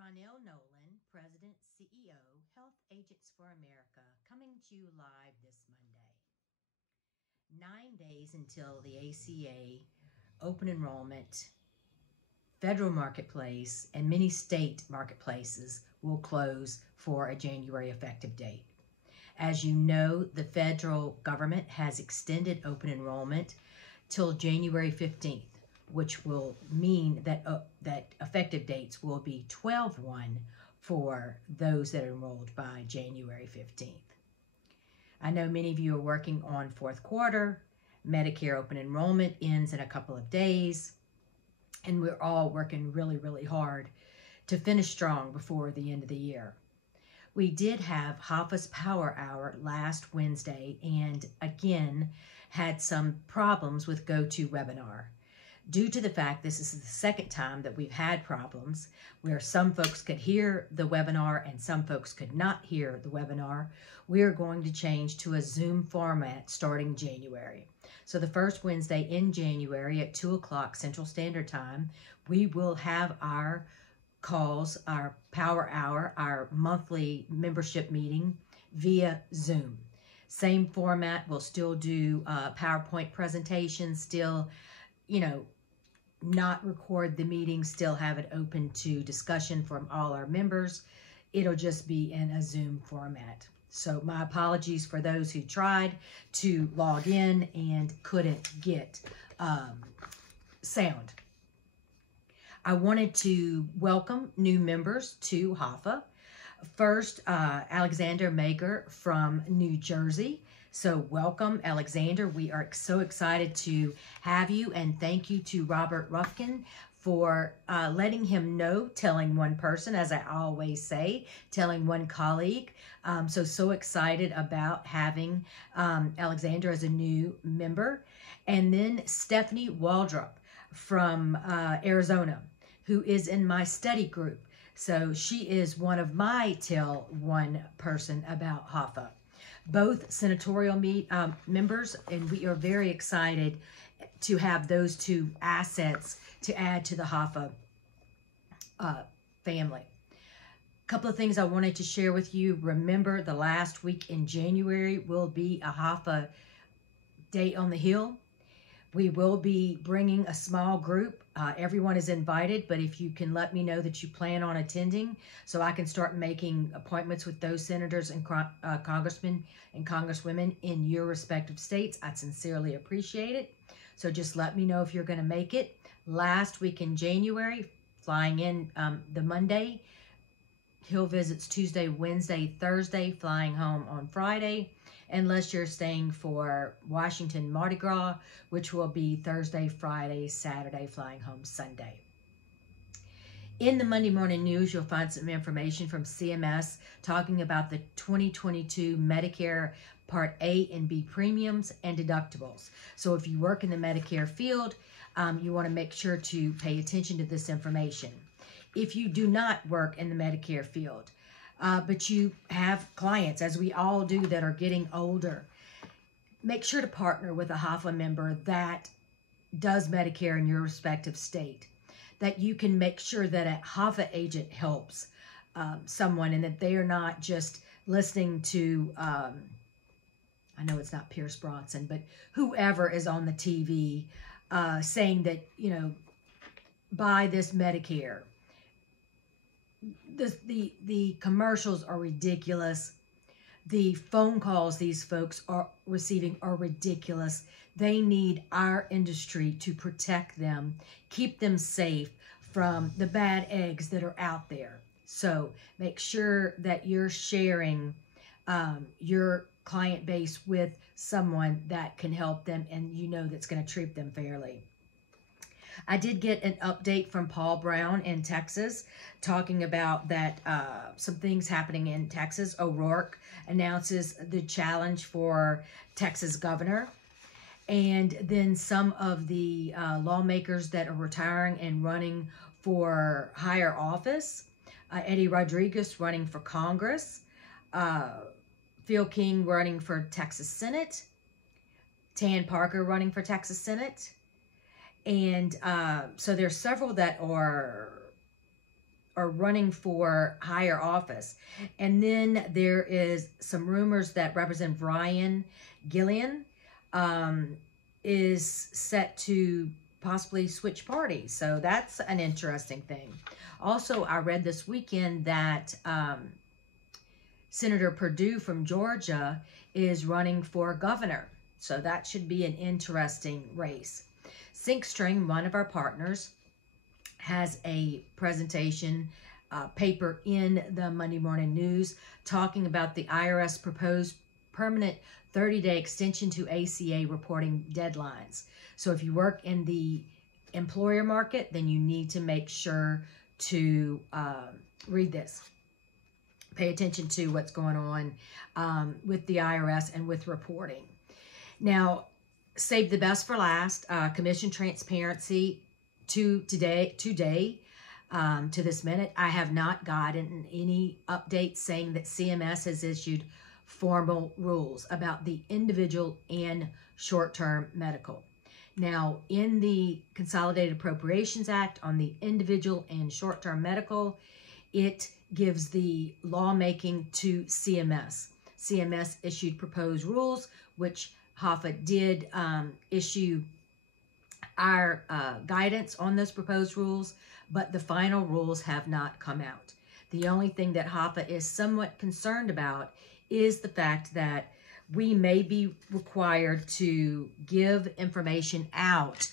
Ronell Nolan, President, CEO, Health Agents for America, coming to you live this Monday. 9 days until the ACA open enrollment, federal marketplace, and many state marketplaces will close for a January effective date. As you know, the federal government has extended open enrollment till January 15th, which will mean that that effective dates will be 12/1 for those that are enrolled by January 15th. I know many of you are working on fourth quarter. Medicare open enrollment ends in a couple of days, and we're all working really, really hard to finish strong before the end of the year. We did have HAFA's Power Hour last Wednesday and again had some problems with GoToWebinar. Due to the fact this is the second time that we've had problems where some folks could hear the webinar and some folks could not hear the webinar, we are going to change to a Zoom format starting January. So the first Wednesday in January at 2 o'clock Central Standard Time, we will have our calls, our Power Hour, our monthly membership meeting via Zoom. Same format, we'll still do PowerPoint presentations, still, not record the meeting, still have it open to discussion from all our members. It'll just be in a Zoom format. So my apologies for those who tried to log in and couldn't get sound. I wanted to welcome new members to HAFA. First, Alexander Mager from New Jersey. So welcome, Alexander. We are so excited to have you, and thank you to Robert Rufkin for letting him know, telling one person, as I always say, telling one colleague. So excited about having Alexander as a new member. And then Stephanie Waldrop from Arizona, who is in my study group. So she is one of my tell one person about HAFA. Both senatorial members, and we are very excited to have those two assets to add to the HAFA family. A couple of things I wanted to share with you. Remember, the last week in January will be a HAFA Day on the Hill. We will be bringing a small group. Everyone is invited, but if you can let me know that you plan on attending so I can start making appointments with those senators and congressmen and congresswomen in your respective states, I'd sincerely appreciate it. So just let me know if you're going to make it. Last week in January, flying in the Monday, Hill visits Tuesday, Wednesday, Thursday, flying home on Friday, unless you're staying for Washington Mardi Gras, which will be Thursday, Friday, Saturday, flying home Sunday. In the Monday morning news, you'll find some information from CMS talking about the 2022 Medicare Part A and B premiums and deductibles. So if you work in the Medicare field, you want to make sure to pay attention to this information. If you do not work in the Medicare field, but you have clients, as we all do, that are getting older, make sure to partner with a HAFA member that does Medicare in your respective state, that you can make sure that a HAFA agent helps someone and that they are not just listening to, I know it's not Pierce Bronson, but whoever is on the TV saying that, buy this Medicare. The commercials are ridiculous. The phone calls these folks are receiving are ridiculous. They need our industry to protect them, keep them safe from the bad eggs that are out there. So make sure that you're sharing your client base with someone that can help them and that's going to treat them fairly. I did get an update from Paul Brown in Texas talking about that some things happening in Texas. O'Rourke announces the challenge for Texas governor. And then some of the lawmakers that are retiring and running for higher office. Eddie Rodriguez running for Congress. Phil King running for Texas Senate. Tan Parker running for Texas Senate. And so there's several that are are running for higher office. And then there is some rumors that Representative Brian Gillian is set to possibly switch parties. So that's an interesting thing. Also, I read this weekend that Senator Perdue from Georgia is running for governor. So that should be an interesting race. SyncStream, one of our partners, has a presentation paper in the Monday Morning News talking about the IRS proposed permanent 30-day extension to ACA reporting deadlines. So if you work in the employer market, then you need to make sure to read this. Pay attention to what's going on with the IRS and with reporting. Now, save the best for last. Commission transparency to today, to this minute. I have not gotten any updates saying that CMS has issued formal rules about the individual and short-term medical. Now, in the Consolidated Appropriations Act on the individual and short-term medical, it gives the lawmaking to CMS. CMS issued proposed rules, which HAFA did issue our guidance on those proposed rules, but the final rules have not come out. The only thing that HAFA is somewhat concerned about is the fact that we may be required to give information out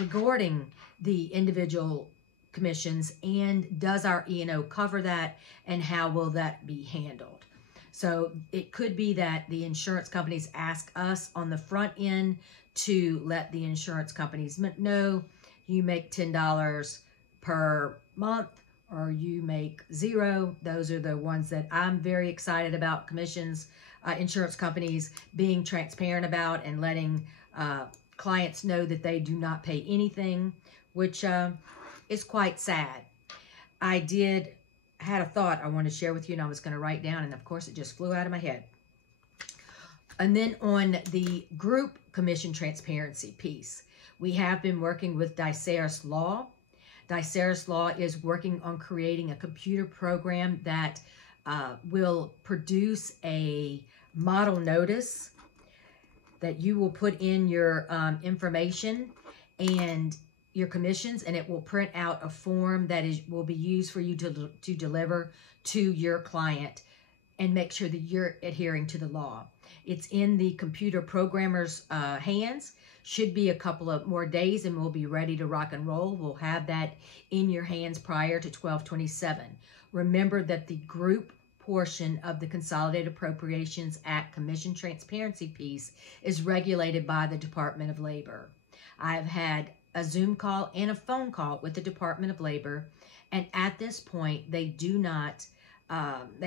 regarding the individual commissions, and does our E&O cover that, and how will that be handled? So it could be that the insurance companies ask us on the front end to let the insurance companies know you make $10 per month or you make $0. Those are the ones that I'm very excited about. Commissions, insurance companies being transparent about and letting clients know that they do not pay anything, which is quite sad. I had a thought I wanted to share with you, and I was going to write down, and of course it just flew out of my head. And then on the group commission transparency piece, we have been working with Diceris Law. Diceris Law is working on creating a computer program that will produce a model notice that you will put in your information and your commissions, and it will print out a form that will be used for you to deliver to your client and make sure that you're adhering to the law. It's in the computer programmer's hands. Should be a couple of more days and we'll be ready to rock and roll. We'll have that in your hands prior to 12/27. Remember that the group portion of the Consolidated Appropriations Act Commission Transparency piece is regulated by the Department of Labor. I've had a Zoom call and a phone call with the Department of Labor, and at this point they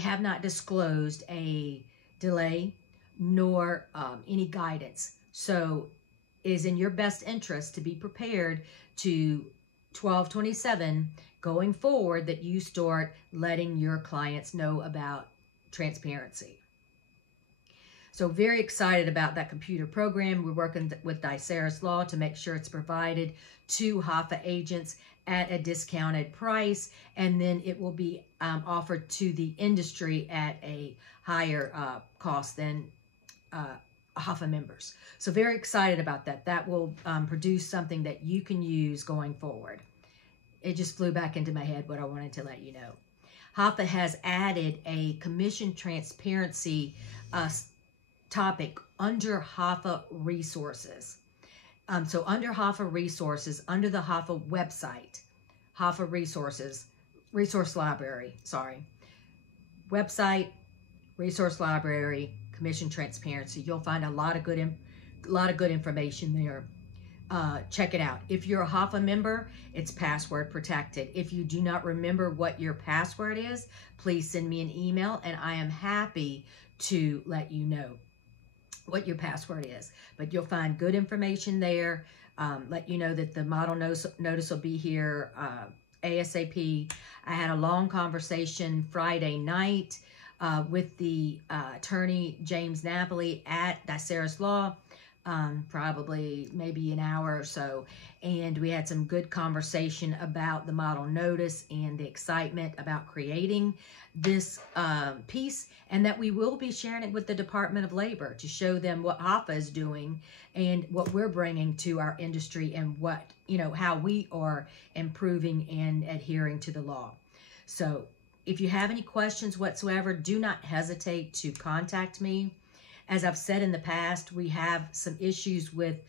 have not disclosed a delay nor any guidance. So it is in your best interest to be prepared to 12/27 going forward that you start letting your clients know about transparency. So very excited about that computer program. We're working with Diceris Law to make sure it's provided to HAFA agents at a discounted price, and then it will be offered to the industry at a higher cost than HAFA members. So very excited about that. That will produce something that you can use going forward. It just flew back into my head what I wanted to let you know. HAFA has added a commission transparency topic under HAFA resources. So under HAFA resources, under the HAFA website, HAFA resources, resource library, website, resource library, commission transparency. You'll find a lot of good information there. Check it out. If you're a HAFA member, it's password protected. If you do not remember what your password is, please send me an email and I am happy to let you know what your password is. But you'll find good information there. Let you know that the model notice will be here ASAP. I had a long conversation Friday night with the attorney James Napoli at Diceris Law. probably maybe an hour or so. And we had some good conversation about the model notice and the excitement about creating this piece, and that we will be sharing it with the Department of Labor to show them what HAFA is doing and what we're bringing to our industry, and what, how we are improving and adhering to the law. So if you have any questions whatsoever, do not hesitate to contact me. As I've said in the past, we have some issues with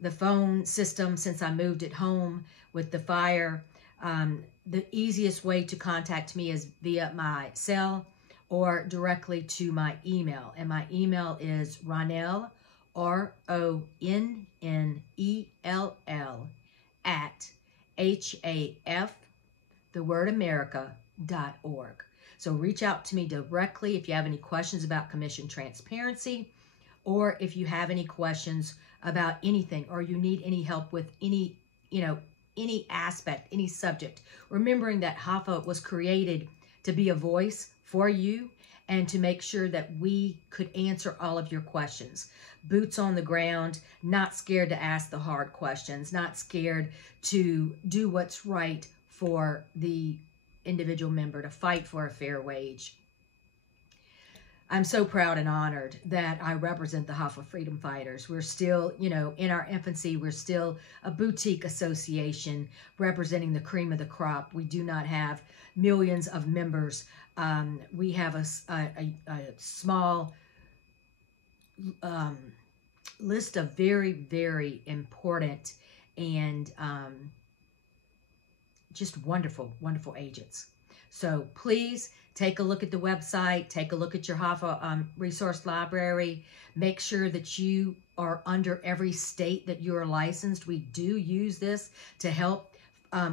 the phone system since I moved it home with the fire. The easiest way to contact me is via my cell or directly to my email. And my email is Ronell, RONNELL, at HAF, the word America.org. So reach out to me directly if you have any questions about commission transparency, or if you have any questions about anything, or you need any help with any, any aspect, any subject. Remembering that HAFA was created to be a voice for you and to make sure that we could answer all of your questions. Boots on the ground, not scared to ask the hard questions, not scared to do what's right for the individual member, to fight for a fair wage. I'm so proud and honored that I represent the HAFA Freedom Fighters. We're still, in our infancy. We're still a boutique association representing the cream of the crop. We do not have millions of members. We have a small list of very, very important and just wonderful, wonderful agents. So please take a look at the website, take a look at your HAFA resource library. Make sure that you are under every state that you are licensed. We do use this to help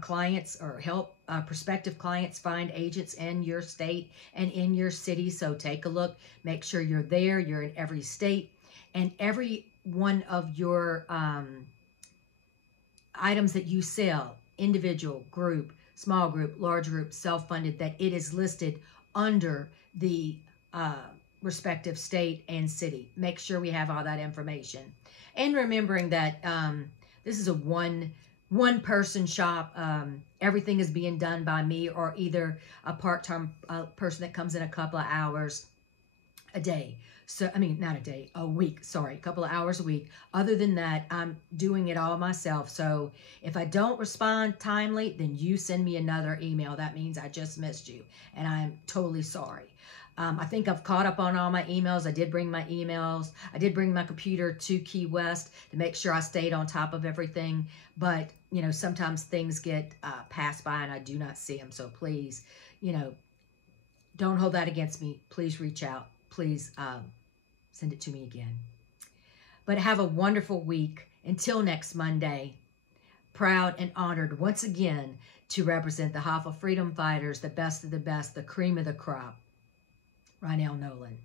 clients, or help prospective clients find agents in your state and in your city. So take a look, make sure you're there, you're in every state, and every one of your items that you sell, individual, group, small group, large group, self-funded, that it is listed under the respective state and city. Make sure we have all that information. And remembering that this is a one-person shop. Everything is being done by me, or either a part-time person that comes in a couple of hours a day. So, not a day, a week, sorry, a couple of hours a week. Other than that, I'm doing it all myself. So if I don't respond timely, then you send me another email. That means I just missed you, and I'm totally sorry. I think I've caught up on all my emails. I did bring my emails. I did bring my computer to Key West to make sure I stayed on top of everything. But, sometimes things get passed by and I do not see them. So please, don't hold that against me. Please reach out. Please send it to me again. But have a wonderful week. Until next Monday, proud and honored once again to represent the HAFA Freedom Fighters, the best of the best, the cream of the crop. Ronell Nolan.